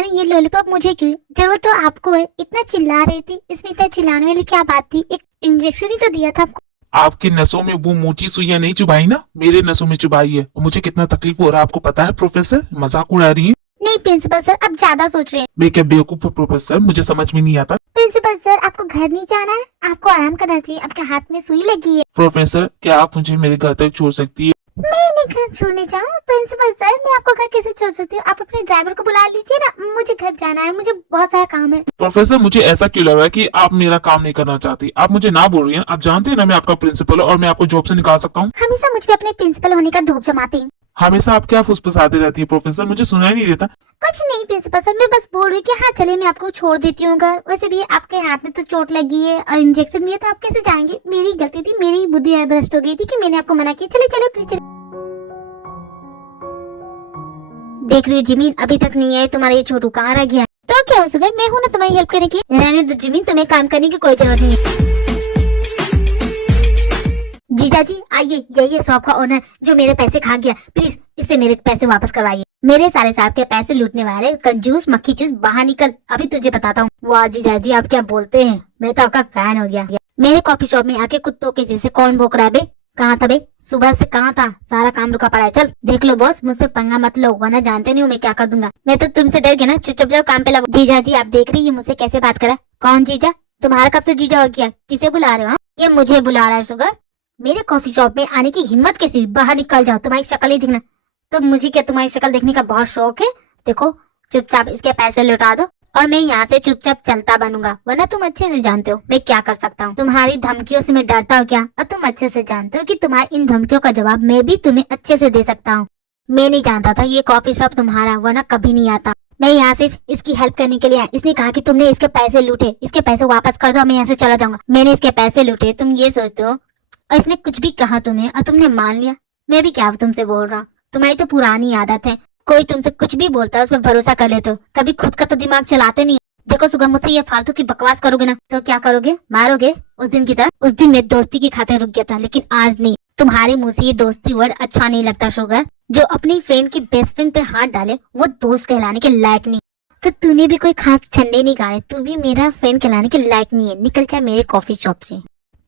पता नहीं ये लॉलीपॉप मुझे क्यों, जरूरत तो आपको है। इतना चिल्ला रही थी, इसमें इतना चिल्लाने वाली क्या बात थी? एक इंजेक्शन ही तो दिया था आपको। आपके नसों में वो मोटी सुइयां नहीं चुभाई ना, मेरे नसों में चुभाई है। और मुझे कितना तकलीफ हो रहा है आपको पता है प्रोफेसर? मजाक उड़ा रही है। नहीं प्रिंसिपल सर, आप ज्यादा सोच रहे हैं। मैं क्या बेवकूफ हूँ प्रोफेसर? मुझे समझ में नहीं आता। प्रिंसिपल सर, आपको घर नहीं जाना है, आपको आराम करना चाहिए। आपके हाथ में सुई लगी है। प्रोफेसर क्या आप मुझे मेरे घर तक छोड़ सकती है? मैं नहीं घर छोड़ने जाऊँ प्रिंसिपल सर, मैं आपको घर कैसे छोड़ सकती हूँ? आप अपने ड्राइवर को बुला लीजिए ना, मुझे घर जाना है, मुझे बहुत सारा काम है। प्रोफेसर मुझे ऐसा क्यों लग रहा है कि आप मेरा काम नहीं करना चाहती? आप मुझे ना बोल रही हैं। आप जानते हैं ना मैं आपका प्रिंसिपल हूँ और मैं आपको जॉब से निकाल सकता हूँ। हमेशा मुझ पे अपने प्रिंसिपल होने का धूप जमाते हैं। हमेशा आप क्या फुसफुसाती रहती है प्रोफेसर? मुझे सुनाई नहीं देता। कुछ नहीं प्रिंसिपल सर, मैं बस बोल रही कि हाँ चलिए मैं आपको छोड़ देती हूँ घर। वैसे भी आपके हाथ में तो चोट लगी है और इंजेक्शन भी है, तो आप कैसे जाएंगे? मेरी गलती थी, मेरी बुद्धि भ्रष्ट हो गई थी कि मैंने आपको मना किया। चले चले प्लीज चले। देख रही हो जिमीन, अभी तक नहीं आए, तुम्हारा ये छोटू कहाँ रह गया? तो क्या हो सुगर, मैं हूँ ना तुम्हारी हेल्प करने की। रहने दो जिमीन, तुम्हें काम करने की कोई जरूरत नहीं है। जीजा जी आइए, यही शॉप का ओनर जो मेरे पैसे खा गया, प्लीज इससे मेरे पैसे वापस करवाइए। मेरे साले साहब के पैसे लूटने वाले कंजूस मक्खी चूस, बाहर निकल, अभी तुझे बताता हूँ। वाह जीजा जी आप क्या बोलते हैं, मैं तो आपका फैन हो गया। मेरे कॉफी शॉप में आके कुत्तों के जैसे कौन भौंक रहा है बे? कहाँ था बे? सुबह से कहाँ था? सारा काम रुका पड़ा है। चल देख लो बॉस, मुझसे पंगा मत लो, वरना जानते नहीं हूँ मैं क्या कर दूंगा। मैं तो तुमसे डर गया ना, चुपचाप जाओ काम पे लगो। जीजा जी आप देख रही है मुझसे कैसे बात करा? कौन जीजा? तुम्हारा कब से जीजा हो गया? किसे बुला रहे हो? ये मुझे बुला रहा है शुगर। मेरे कॉफी शॉप में आने की हिम्मत कैसी हुई? बाहर निकल जाओ, तुम्हारी शक्ल ही दिखना। तो मुझे क्या तुम्हारी शक्ल देखने का बहुत शौक है? देखो चुपचाप इसके पैसे लौटा दो और मैं यहाँ से चुपचाप चलता बनूंगा, वरना तुम अच्छे से जानते हो मैं क्या कर सकता हूँ। तुम्हारी धमकियों से मैं डरता हूँ क्या? और तुम अच्छे से जानते हो कि तुम्हारी इन धमकियों का जवाब मैं भी तुम्हें अच्छे से दे सकता हूँ। मैं नहीं जानता था ये कॉफी शॉप तुम्हारा, वरना कभी नहीं आता। मैं यहाँ सिर्फ इसकी हेल्प करने के लिए आया। इसने कहा कि तुमने इसके पैसे लूटे, इसके पैसे वापस कर दो, मैं यहाँ से चला जाऊंगा। मैंने इसके पैसे लूटे, तुम ये सोचते हो? और इसने कुछ भी कहा तुम्हें और तुमने मान लिया। मैं भी क्या तुमसे बोल रहा हूँ, तुम्हारी तो पुरानी आदत है, कोई तुमसे कुछ भी बोलता है उसमें भरोसा कर लेते हो, कभी खुद का तो दिमाग चलाते नहीं। देखो सुगर, मुझसे ये फालतू की बकवास करोगे ना तो क्या करोगे? मारोगे उस दिन की तरह। उस दिन मैं दोस्ती की खातिर रुक गया था, लेकिन आज नहीं। तुम्हारे मुंह से ये दोस्ती वर्ड अच्छा नहीं लगता शुगर। जो अपनी फ्रेंड की बेस्ट फ्रेंड पे हाथ डाले वो दोस्त कहलाने के लायक नहीं। तो तूने भी कोई खास छंडे नहीं गाड़े, तू भी मेरा फ्रेंड कहलाने के लायक नहीं है। निकल जा मेरे कॉफी शॉप से।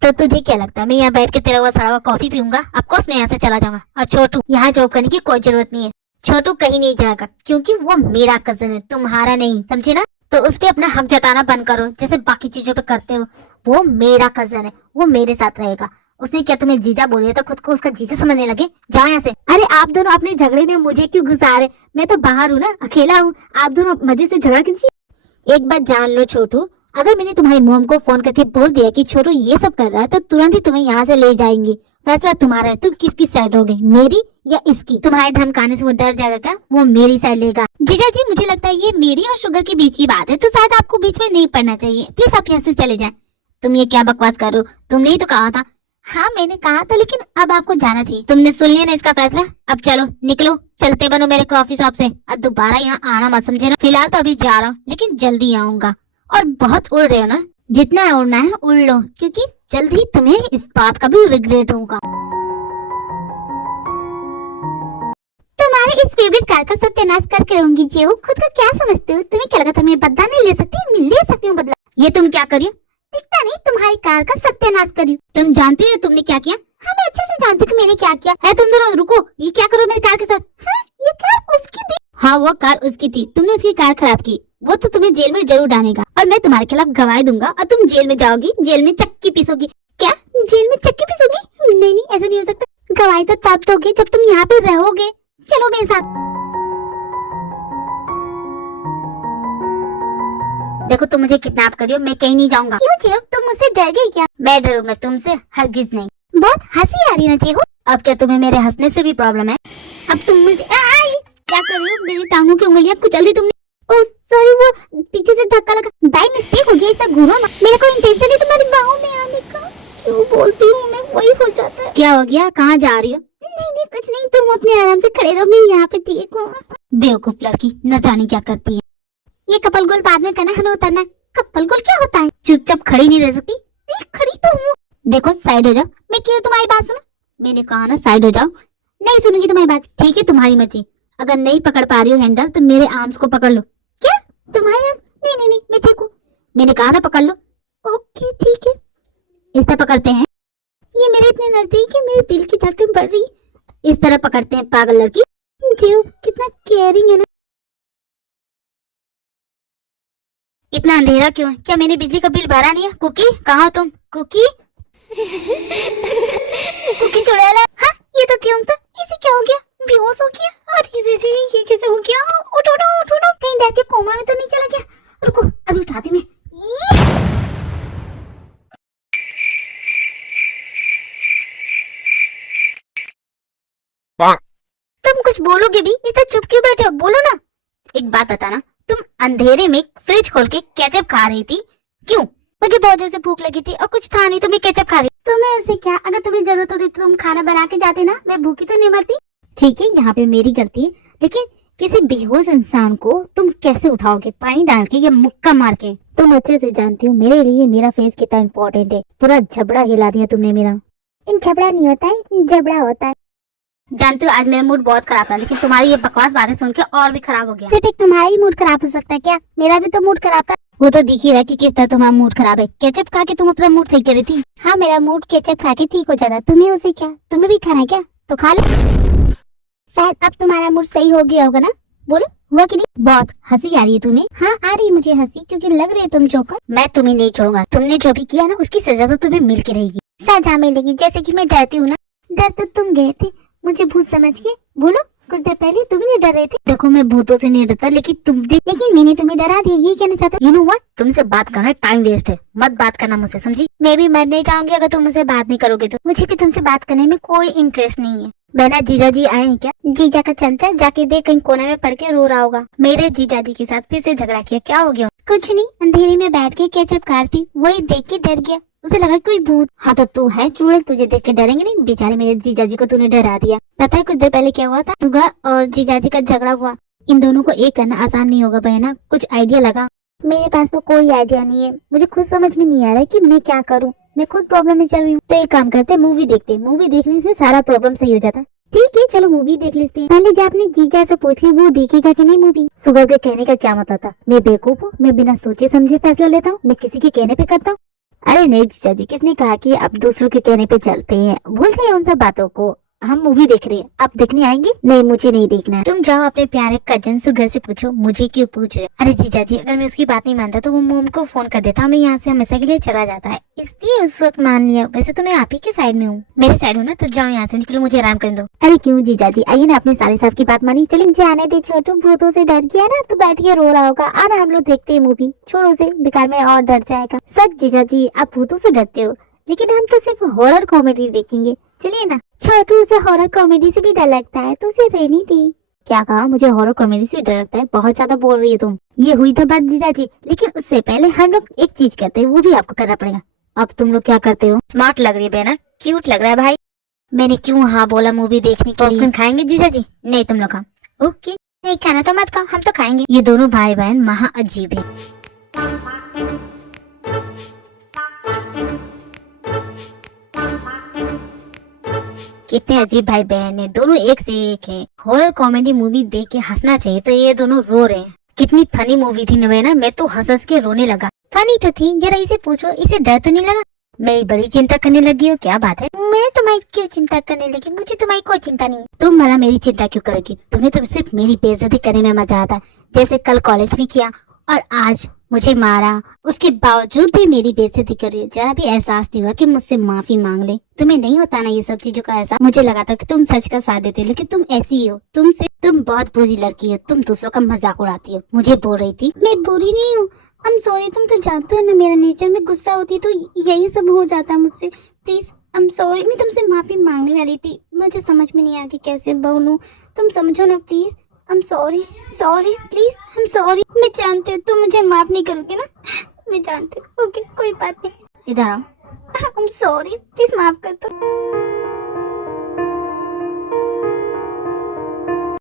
तो तुझे क्या लगता है मैं यहाँ बैठ के तेरा हुआ सड़ा हुआ कॉफी पीऊंगा? ऑफकोर्स मैं यहाँ से चला जाऊंगा। और छोटू, यहाँ जॉब करने की कोई जरूरत नहीं है। छोटू कहीं नहीं जाएगा क्योंकि वो मेरा कजन है, तुम्हारा नहीं, समझे ना? तो उस पे अपना हक जताना बंद करो जैसे बाकी चीजों पे करते हो। वो मेरा कजन है, वो मेरे साथ रहेगा। उसने क्या तुम्हें जीजा बोलिए तो खुद को उसका जीजा समझने लगे? जाओ यहाँ से। अरे आप दोनों अपने झगड़े में मुझे क्यों घुसा रहे? मैं तो बाहर हूँ ना, अकेला हूँ। आप दोनों मजे से झगड़ा कीजिए। एक बात जान लो छोटू, अगर मैंने तुम्हारी मॉम को फोन करके बोल दिया कि छोटू ये सब कर रहा है तो तुरंत ही तुम्हें यहाँ से ले जाएंगी। फैसला तुम्हारा है, तुम किसकी साइड होगे, मेरी या इसकी? तुम्हारे धमकाने से वो डर जाएगा क्या? वो मेरी साइड लेगा। जीजा जी मुझे लगता है ये मेरी और शुगर के बीच की बात है, तो शायद आपको बीच में नहीं पड़ना चाहिए। प्लीज आप यहाँ से चले जाएं। तुम ये क्या बकवास कर रहे हो? तुमने ही तो कहा था। हाँ मैंने कहा था, लेकिन अब आपको जाना चाहिए। तुमने सुन लिया ना इसका फैसला? अब चलो निकलो, चलते बनो मेरे कॉफी शॉप से। अब दोबारा यहाँ आना मत, समझे ना? फिलहाल तो अभी जा रहा हूँ, लेकिन जल्दी आऊंगा। और बहुत उड़ रहे हो ना, जितना उड़ना है उड़ लो, क्योंकि जल्द ही तुम्हें इस बात का भी रिग्रेट होगा। तुम्हारे इस फेवरेट कार का सत्यानाश करके रहूंगी। जेहू खुद का क्या समझते हो? तुम्हें क्या लगा था मैं बदला नहीं ले सकती? मैं ले सकती हूँ बदला। ये तुम क्या करिए? दिखता नहीं तुम्हारी कार का सत्यानाश करी। तुम जानती हो तुमने क्या किया? हाँ मैं अच्छे से जानती हूँ कि मैंने क्या किया है। तुम दोनों रुको, ये क्या करो मेरी कार के साथ? हाँ, ये कार उसकी थी। हाँ वो कार उसकी थी, तुमने उसकी कार खराब की। वो तो तुम्हें जेल में जरूर डालेगा और मैं तुम्हारे खिलाफ गवाही दूंगा और तुम जेल में जाओगी, जेल में चक्की पीसोगी। क्या जेल में चक्की पीसोगी? नहीं नहीं ऐसा नहीं हो सकता। गवाही तो तब दोगे जब तुम यहाँ पे रहोगे। चलो मेरे साथ। देखो तुम मुझे किडनैप करियो, मैं कहीं नहीं जाऊंगा। क्यों जेहू, तुम मुझसे डर गई क्या? मैं डरूंगा तुमसे? हरगिज नहीं। बहुत हंसी आ रही है ना जेहू? अब क्या तुम्हें मेरे हंसने से भी प्रॉब्लम है? अब तुम मुझे क्या कर रही हो? मेरी टांगों की उंगलियां कुचल दी तुमने। ओह सॉरी, वो पीछे से धक्का लगा, बाय मिस्टेक हो गया। इसका घूरो मत, मेरा कोई इंटेंशन नहीं तुम्हारी बाहों में आने का। क्यों बोलती हूँ मैं, वही हो जाता है। क्या हो गया, कहाँ जा रही हो? नहीं नहीं कुछ नहीं, तुम अपने आराम से खड़े रहो, मैं यहाँ पे ठीक हूँ। बेवकूफ लड़की, न जाने क्या करती है। ये कपल गोल बाद में करना, हमें उतरना है। कपल गोल क्या होता है? चुपचाप खड़ी नहीं रह सकती? खड़ी तो हूँ। देखो साइड हो जाओ। मैं क्यों तुम्हारी बात सुनो? मैंने कहा ना साइड हो जाओ। नहीं सुनूंगी तुम्हारी बात। ठीक है तुम्हारी मर्जी। अगर नहीं पकड़ पा रही हो हैंडल तो मेरे आर्म्स को पकड़ लो। क्या तुम्हारे यहाँ? नहीं नहीं नहीं, मैं ठीक हूँ। मैंने कहा ना पकड़ लो। ओके ठीक है, इस तरह पकड़ते हैं। ये मेरे इतने नजदीक है, मेरे दिल की धड़कन बढ़ रही। इस तरह पकड़ते हैं पागल लड़की। जीव कितना केयरिंग है ना। इतना अंधेरा क्यों है? क्या मैंने बिजली का बिल भरा नहीं है? कुकी कहाँ हो तुम? कुकी कुकी चुड़ैला। हाँ ये तो तुम था। इसे क्या हो गया? बेहोश हो गया? अरे रे रे, ये कैसे हो गया? उठो ना उठो ना, कहीं डर के कोमा में तो नहीं चला गया? रुको अभी उठाती मैं। तुम कुछ बोलोगे भी? इस तरह चुप क्यों बैठे हो? बोलो ना। एक बात बताना, तुम अंधेरे में फ्रिज खोल के केचप खा रही थी, क्यों? मुझे बहुत जोर से भूख लगी थी और कुछ था नहीं तो मैं केचप खा रही। तुम्हें उससे क्या? अगर तुम्हें जरूरत होती तो तुम खाना बना के जाते ना, मैं भूखी तो नहीं मरती। ठीक है यहाँ पे मेरी गलती है, लेकिन किसी बेहोश इंसान को तुम कैसे उठाओगे? पानी डाल के या मुक्का मार के? तुम अच्छे से जानती हो मेरे लिए मेरा फेस कितना इम्पोर्टेंट है। पूरा झबड़ा हिला दिया तुमने मेरा। झबड़ा नहीं होता है, जबड़ा होता है। जानती हो आज मेरा मूड बहुत खराब था, लेकिन तुम्हारी ये बकवास बातें सुन के और भी खराब हो गया। सिर्फ एक तुम्हारा ही मूड खराब हो सकता है क्या? मेरा भी तो मूड खराब था। वो तो दिख ही रहा कि किस तरह तुम्हारा मूड खराब है। केचप खा के तुम अपना मूड सही कर रही थी। हाँ मेरा मूड केचप खा के ठीक हो जाता। तुम्हें उसे क्या? तुम्हें भी खाना है क्या? तो खा लो। शायद अब तुम्हारा मूड सही हो गया होगा ना? बोलो हुआ कि नहीं? बहुत हंसी आ रही है तुम्हें? हाँ आ रही है मुझे हंसी, क्योंकि लग रही है तुम जोकर। मैं तुम्हें नहीं छोड़ूंगा। तुमने जो भी किया ना उसकी सजा तो तुम्हें मिल के रहेगी। सजा मिलेगी? जैसे कि मैं डरती हूँ ना। डर तो तुम गए थे मुझे भूत समझ के। बोलो कुछ देर पहले तुम नहीं डर रहे थे। देखो मैं भूतों से नहीं डरता, लेकिन मैंने तुम्हें डरा दिया, ये कहना चाहता हूँ। यू नो व्हाट, तुमसे बात करना टाइम वेस्ट है। मत बात करना मुझसे, समझी? मैं भी मर नहीं जाऊंगी अगर तुम मुझसे बात नहीं करोगे तो। मुझे भी तुमसे बात करने में कोई इंटरेस्ट नहीं है। बहना जीजा जी आए हैं क्या? जीजा का चमचा जाके देख, कहीं कोने में पड़ के रो रहा होगा। मेरे जीजा जी के साथ फिर से झगड़ा किया? क्या हो गया? कुछ नहीं, अंधेरे में बैठ के केचप खा रही थी, वही देख के डर गया। उसे लगा कोई भूत। हाँ तो तू है चूड़ैल, तुझे देख के डरेंगे नहीं? बेचारे मेरे जीजाजी को तूने डरा दिया। पता है कुछ देर पहले क्या हुआ था? सुगर और जीजाजी का झगड़ा हुआ। इन दोनों को एक करना आसान नहीं होगा बहना, कुछ आइडिया लगा। मेरे पास तो कोई आइडिया नहीं है, मुझे खुद समझ में नहीं आ रहा है कि मैं क्या करूँ। मैं खुद प्रॉब्लम में चल रही हूँ। तो एक काम करते हैं, मूवी देखते हैं। मूवी देखने से सारा प्रॉब्लम सही हो जाता है। ठीक है चलो मूवी देख लेते हैं। पहले जो आपने जीजा से पूछ लिया वो देखेगा कि नहीं मूवी? सुगर के कहने का क्या मतलब था? मैं बेवकूफ हूँ? मैं बिना सोचे समझे फैसला लेता हूँ? मैं किसी के कहने पे करता हूँ? अरे नहीं जीजा जी, किसने कहा कि आप दूसरों के कहने पे चलते हैं? भूल जाइए उन सब बातों को। हम मूवी देख रहे हैं, आप देखने आएंगे? नहीं मुझे नहीं देखना है। तुम जाओ अपने प्यारे कजन सुगर से पूछो, मुझे क्यों पूछ रहे हो? अरे जीजा जी अगर मैं उसकी बात नहीं मानता तो वो मोम को फोन कर देता, हमें यहाँ से हमेशा के लिए चला जाता है, इसलिए उस वक्त मान लिया। वैसे तो मैं आप ही के साइड में हूँ। मेरे साइड हो ना तो जाओ यहाँ से, निकलो, मुझे आराम करने दो। अरे क्यों जीजा जी, आइए ना, अपने साले साहब की बात मानी। चलिए जाने दे छोटू, भूतों से डर गया ना तो बैठ के रो रहा होगा। आना हम लोग देखते हैं मूवी, छोड़ो उसे, बेकार में और डर जाएगा। सच जीजा जी आप भूतों से डरते हो, लेकिन हम तो सिर्फ हॉरर कॉमेडी देखेंगे। चलिए ना। छोटू उसे हॉरर कॉमेडी से भी डर लगता है तो उसे रहनी थी। क्या कहा? मुझे हॉरर कॉमेडी से डर लगता है? बहुत ज्यादा बोल रही है तुम। ये हुई तो बात जीजा जी, लेकिन उससे पहले हम लोग एक चीज करते हैं, वो भी आपको करना पड़ेगा। अब तुम लोग क्या करते हो? स्मार्ट लग रही है बहना, क्यूट लग रहा है भाई। मैंने क्यों हाँ बोला मूवी देखने के लिए? खाएंगे जीजा जी? नहीं तुम लोग खाओ। ओके नहीं खाना तो मत खाओ, हम तो खाएंगे। ये दोनों भाई बहन महा अजीब है। कितने अजीब भाई बहन है, दोनों एक से एक हैं। हॉरर कॉमेडी मूवी देख के हंसना चाहिए तो ये दोनों रो रहे हैं। कितनी फनी मूवी थी ना, मैं तो हंस हंस के रोने लगा। फनी तो थी, जरा इसे पूछो, इसे डर तो नहीं लगा? मेरी बड़ी चिंता करने लगी हो, क्या बात है? मैं तुम्हारी क्यों चिंता करने लगी? मुझे तुम्हारी कोई चिंता नहीं है। तुम भला मेरी चिंता क्यों करोगी? तुम्हें तो सिर्फ मेरी बेइज्जती करने में मजा आता है, जैसे कल कॉलेज में किया और आज मुझे मारा, उसके बावजूद भी मेरी बेइज्जती कर रही हो। जरा भी एहसास नहीं हुआ कि मुझसे माफी मांग ले? तुम्हें नहीं होता ना ये सब चीजों का एहसास? मुझे लगा था कि तुम सच का साथ देते हो, लेकिन तुम ऐसी ही हो। तुम बहुत बुरी लड़की हो, तुम दूसरों का मजाक उड़ाती हो। मुझे बोल रही थी, मैं बुरी नहीं हूँ। I'm sorry, तुम तो जानते हो ना मेरा नेचर, में गुस्सा होती तो यही सब हो जाता मुझसे। प्लीज I'm sorry, मैं तुमसे माफी मांगने वाली थी, मुझे समझ में नहीं आ कि कैसे बोलूं। तुम समझो ना please. I'm sorry, please I'm sorry। मैं जानती हूँ तुम मुझे माफ नहीं करोगे ना, मैं जानती हूँ। ओके कोई बात नहीं, इधर आओ। I'm sorry, प्लीज माफ कर दो।